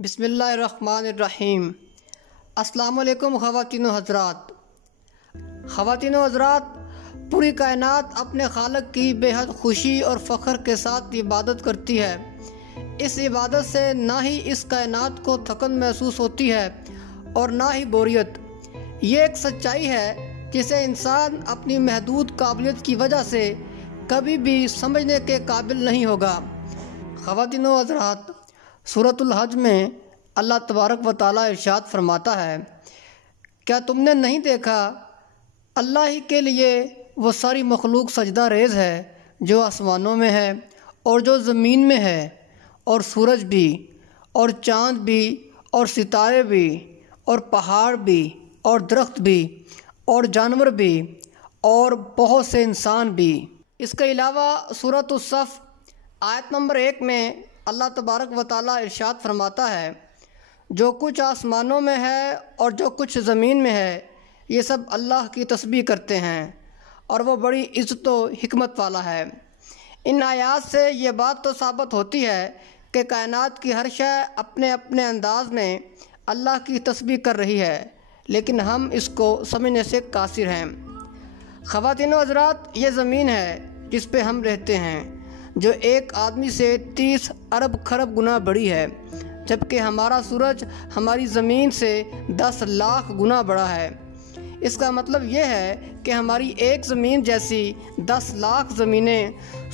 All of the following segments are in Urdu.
بسم اللہ الرحمن الرحیم۔ السلام علیکم خواتین و حضرات۔ پوری کائنات اپنے خالق کی بے حد خوشی اور فخر کے ساتھ عبادت کرتی ہے۔ اس عبادت سے نہ ہی اس کائنات کو تھکن محسوس ہوتی ہے اور نہ ہی بوریت۔ یہ ایک سچائی ہے جسے انسان اپنی محدود قابلیت کی وجہ سے کبھی بھی سمجھنے کے قابل نہیں ہوگا۔ خواتین و حضرات، سورۃ الحج میں اللہ تبارک و تعالیٰ ارشاد فرماتا ہے، کیا تم نے نہیں دیکھا اللہ ہی کے لیے وہ ساری مخلوق سجدہ ریز ہے جو آسمانوں میں ہے اور جو زمین میں ہے، اور سورج بھی اور چاند بھی اور ستارے بھی اور پہاڑ بھی اور درخت بھی اور جانور بھی اور بہت سے انسان بھی۔ اس کے علاوہ سورۃ الصف آیت نمبر 1 میں اللہ تبارک و تعالیٰ ارشاد فرماتا ہے، جو کچھ آسمانوں میں ہے اور جو کچھ زمین میں ہے یہ سب اللہ کی تسبیح کرتے ہیں اور وہ بڑی عزت و حکمت والا ہے۔ ان آیات سے یہ بات تو ثابت ہوتی ہے کہ کائنات کی ہر شے اپنے اپنے انداز میں اللہ کی تسبیح کر رہی ہے، لیکن ہم اس کو سمجھنے سے قاصر ہیں۔ خواتین و حضرات، یہ زمین ہے جس پہ ہم رہتے ہیں، جو ایک آدمی سے 30 ارب خرب گنا بڑی ہے، جبکہ ہمارا سورج ہماری زمین سے 10 لاکھ گنا بڑا ہے۔ اس کا مطلب یہ ہے کہ ہماری ایک زمین جیسی 10 لاکھ زمینیں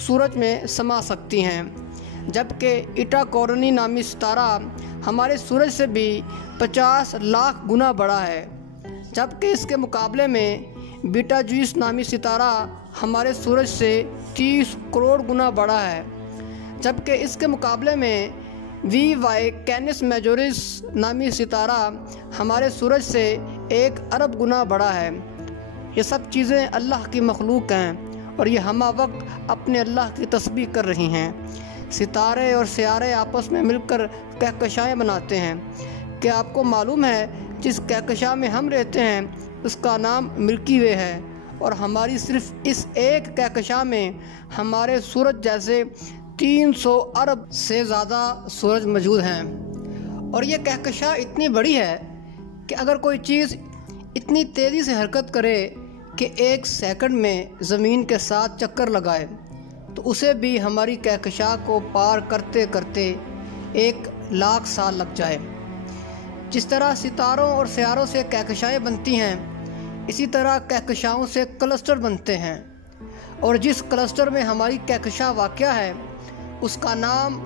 سورج میں سما سکتی ہیں، جبکہ ایٹا کورنی نامی ستارہ ہمارے سورج سے بھی 50 لاکھ گنا بڑا ہے، جبکہ اس کے مقابلے میں بیٹا جوئس نامی ستارہ ہمارے سورج سے 30 کروڑ گنا بڑا ہے، جبکہ اس کے مقابلے میں وی وائی کینس میجورس نامی ستارہ ہمارے سورج سے 1 ارب گنا بڑا ہے۔ یہ سب چیزیں اللہ کی مخلوق ہیں اور یہ ہمہ وقت اپنے اللہ کی تسبیح کر رہی ہیں۔ ستارے اور سیارے آپس میں مل کر کہکشائیں بناتے ہیں۔ کیا آپ کو معلوم ہے جس کہکشاں میں ہم رہتے ہیں اس کا نام ملکی وے ہے، اور ہماری صرف اس ایک کہکشاں میں ہمارے سورج جیسے 300 ارب سے زیادہ سورج موجود ہیں، اور یہ کہکشاں اتنی بڑی ہے کہ اگر کوئی چیز اتنی تیزی سے حرکت کرے کہ 1 سیکنڈ میں زمین کے ساتھ چکر لگائے تو اسے بھی ہماری کہکشاں کو پار کرتے کرتے 1 لاکھ سال لگ جائے۔ جس طرح ستاروں اور سیاروں سے کہکشائیں بنتی ہیں، اسی طرح کہکشاؤں سے کلسٹر بنتے ہیں، اور جس کلسٹر میں ہماری کہکشاں واقع ہے اس کا نام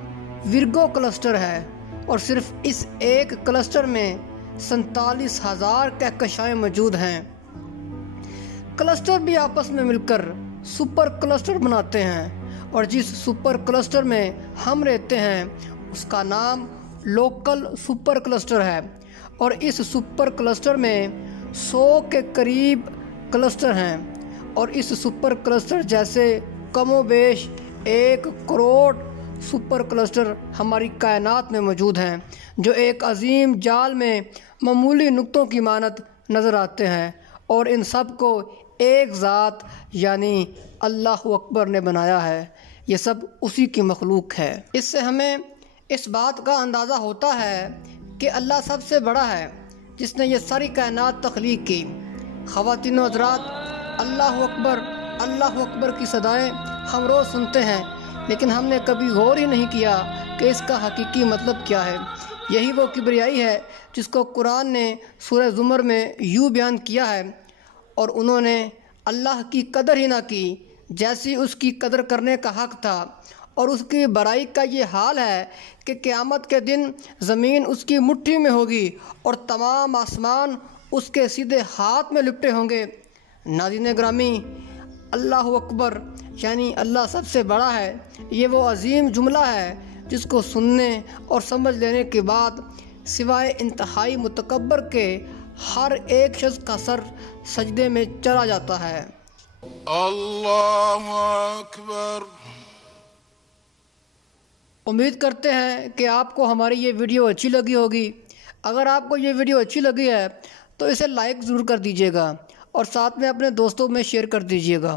ورگو کلسٹر ہے، اور صرف اس ایک کلسٹر میں 47,000 کہکشائیں موجود ہیں۔ کلسٹر بھی آپس میں مل کر سپر کلسٹر بناتے ہیں، اور جس سپر کلسٹر میں ہم رہتے ہیں اس کا نام لوکل سپر کلسٹر ہے، اور اس سپر کلسٹر میں 100 کے قریب کلسٹر ہیں، اور اس سپر کلسٹر جیسے کم و بیش 1 کروڑ سپر کلسٹر ہماری کائنات میں موجود ہیں، جو ایک عظیم جال میں معمولی نقطوں کی مانند نظر آتے ہیں، اور ان سب کو ایک ذات یعنی اللہ اکبر نے بنایا ہے۔ یہ سب اسی کی مخلوق ہے۔ اس سے ہمیں اس بات کا اندازہ ہوتا ہے کہ اللہ سب سے بڑا ہے جس نے یہ ساری کائنات تخلیق کی۔ خواتین و حضرات، اللہ اکبر کی صدائیں ہم روز سنتے ہیں، لیکن ہم نے کبھی غور ہی نہیں کیا کہ اس کا حقیقی مطلب کیا ہے۔ یہی وہ کبریائی ہے جس کو قرآن نے سورہ زمر میں یوں بیان کیا ہے، اور انہوں نے اللہ کی قدر ہی نہ کی جیسی اس کی قدر کرنے کا حق تھا، اور اس کی برائی کا یہ حال ہے کہ قیامت کے دن زمین اس کی مٹھی میں ہوگی اور تمام آسمان اس کے سیدھے ہاتھ میں لپٹے ہوں گے۔ ناظرین گرامی، اللہ اکبر یعنی اللہ سب سے بڑا ہے، یہ وہ عظیم جملہ ہے جس کو سننے اور سمجھ لینے کے بعد سوائے انتہائی متکبر کے ہر ایک شخص کا سر سجدے میں چلا جاتا ہے۔ اللہ اکبر۔ امید کرتے ہیں کہ آپ کو ہماری یہ ویڈیو اچھی لگی ہوگی۔ اگر آپ کو یہ ویڈیو اچھی لگی ہے تو اسے لائک ضرور کر دیجیے گا، اور ساتھ میں اپنے دوستوں میں شیئر کر دیجیے گا۔